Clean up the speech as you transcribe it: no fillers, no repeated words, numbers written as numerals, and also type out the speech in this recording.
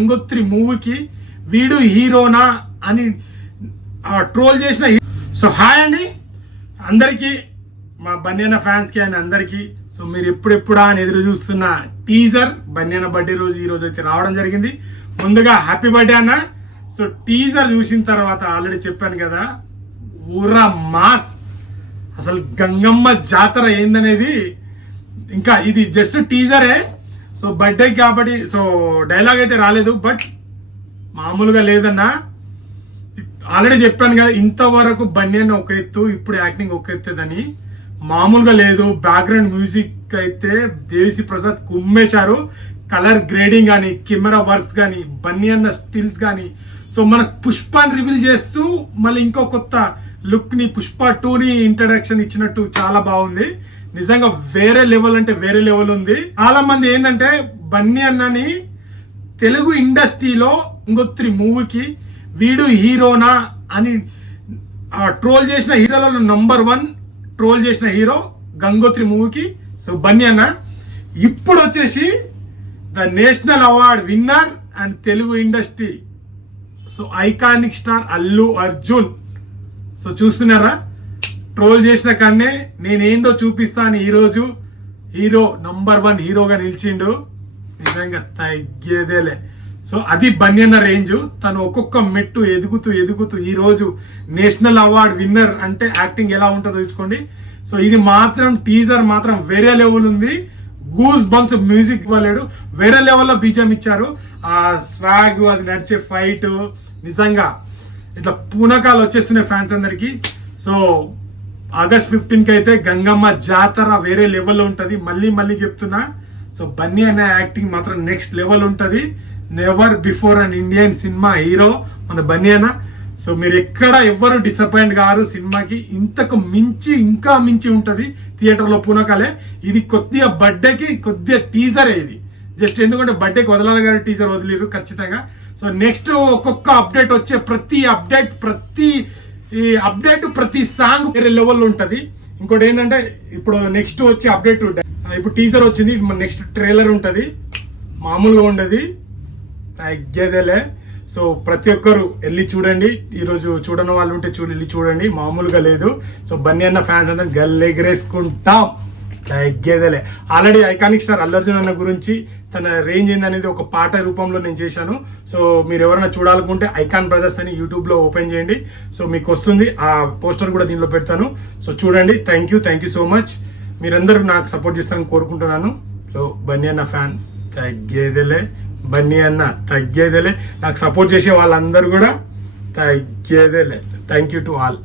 గంగోత్రి మూవీకి వీడు హీరోనా అని ట్రోల్ చేసిన. సో హాయ్ అండి అందరికీ, మా బన్యానా ఫ్యాన్స్ కి అండ్ అందరికీ. సో మీరు ఎప్పుడెప్పుడా అని ఎదురు చూస్తున్న టీజర్ బన్యానా బర్త్డే రోజు ఈ రోజు అయితే రావడం జరిగింది. ముందుగా హ్యాపీ బర్త్డే అన్న. సో టీజర్ చూసిన తర్వాత ఆల్రెడీ చెప్పాను కదా, ఊరా మాస్, అసలు గంగమ్మ జాతర ఏందనేది. ఇంకా ఇది జస్ట్ టీజరే, సో బర్త్డే కాబట్టి సో డైలాగ్ అయితే రాలేదు, బట్ మామూలుగా లేదన్నా. ఆల్రెడీ చెప్పాను కదా, ఇంతవరకు బన్యాన్ ఒక ఎత్తు, ఇప్పుడు యాక్టింగ్ ఒక ఎత్తుదని, మామూలుగా లేదు. బ్యాక్గ్రౌండ్ మ్యూజిక్ అయితే దేవిశ్రీ ప్రసాద్ కుమ్మేశారు. కలర్ గ్రేడింగ్ కానీ, కెమెరా వర్క్స్ కానీ, బన్యాన్ స్టిల్స్ కానీ. సో మనకు పుష్పాన్ని రివీల్ చేస్తూ మళ్ళీ ఇంకో కొత్త లుక్ ని, పుష్ప 2ని ఇంట్రడక్షన్ ఇచ్చినట్టు చాలా బాగుంది. నిజంగా వేరే లెవెల్ అంటే వేరే లెవెల్ ఉంది. చాలా మంది ఏంటంటే బన్యాన్ని తెలుగు ఇండస్ట్రీలో గంగోత్రి మూవీకి వీడు హీరోనా అని ట్రోల్ చేసిన హీరోలలో నంబర్ 1 ట్రోల్ చేసిన హీరో గంగోత్రి మూవీకి. సో బన్యానా ఇప్పుడు వచ్చేసి the national award winner and Telugu industry so iconic star Allu Arjun. So చూస్తున్నారా, ట్రోల్ చేసిన కన్నే నేనేందో చూపిస్తాను. ఈరోజు హీరో నంబర్ 1 హీరోగా నిలిచిండు. నిజంగా తగ్గేదేలే. సో అది బన్యానా రేంజ్. తను ఒక్కొక్క మెట్టు ఎదుగుతూ ఎదుగుతూ ఈ రోజు నేషనల్ అవార్డ్ విన్నర్ అంటే యాక్టింగ్ ఎలా ఉంటుందో చూసుకోండి. సో ఇది మాత్రం టీజర్ మాత్రం వేరే లెవెల్ ఉంది. గూస్ బంప్స్ మ్యూజిక్ ఇవ్వలేడు, వేరే లెవెల్లో బీజం ఇచ్చారు. ఆ స్వాగ్, అది నడిచే ఫైట్, నిజంగా ఇట్లా పూనకాలు వచ్చేస్తున్నాయి ఫ్యాన్స్ అందరికి. సో ఆగస్ట్ 15కి అయితే గంగమ్మ జాతర వేరే లెవెల్లో ఉంటది. మళ్ళీ చెప్తున్నా. సో బన్యానా యాక్టింగ్ మాత్రం నెక్స్ట్ లెవెల్ ఉంటది. Never before an Indian cinema hero మన బన్యానా. సో మీరు ఎక్కడ ఎవ్వరు డిసప్పాయింట్ కారు. సినిమాకి ఇంతకు మించి ఇంకా మించి ఉంటది థియేటర్లో పూనకాలే. ఇది కొద్దిగా బర్త్డేకి కొద్దిగా టీజరే ఇది, జస్ట్ ఎందుకంటే బర్త్డేకి వదలాలి కానీ టీజర్ వదిలేరు ఖచ్చితంగా. సో నెక్స్ట్ ఒక్కొక్క అప్డేట్ వచ్చే ప్రతి అప్డేట్ ప్రతి సాంగ్ వేరే లెవెల్ ఉంటది. ఇంకోటి ఏంటంటే ఇప్పుడు నెక్స్ట్ వచ్చే అప్డేట్, ఇప్పుడు టీజర్ వచ్చింది, నెక్స్ట్ ట్రైలర్ ఉంటది. మామూలుగా ఉండదు, తగ్గేదేలే. సో ప్రతి ఒక్కరు వెళ్ళి చూడండి. ఈరోజు చూడని వాళ్ళు ఉంటే వెళ్ళి చూడండి, మామూలుగా లేదు. సో బన్యానా ఫ్యాన్స్ అంతా గల్లెగరేసుకుంటాం, తగ్గేదేలే. Already iconic star Allu Arjun అన్న గురించి తన రేంజ్ ఏందనేది ఒక పాట రూపంలో నేను చేశాను. సో మీరు ఎవరైనా చూడాలనుకుంటే ఐకాన్ బ్రదర్స్ అని యూట్యూబ్ లో ఓపెన్ చేయండి. సో మీకు వస్తుంది, ఆ పోస్టర్ కూడా దీనిలో పెడతాను. సో చూడండి. Thank you so much. మీరందరూ నాకు సపోర్ట్ చేస్తారని కోరుకుంటున్నాను. సో బన్యానా ఫ్యాన్ తగ్గేదేలే, బన్యానా తగ్గేదేలే. నాకు సపోర్ట్ చేసే వాళ్ళందరూ కూడా తగ్గేదేలే. Thank you to all.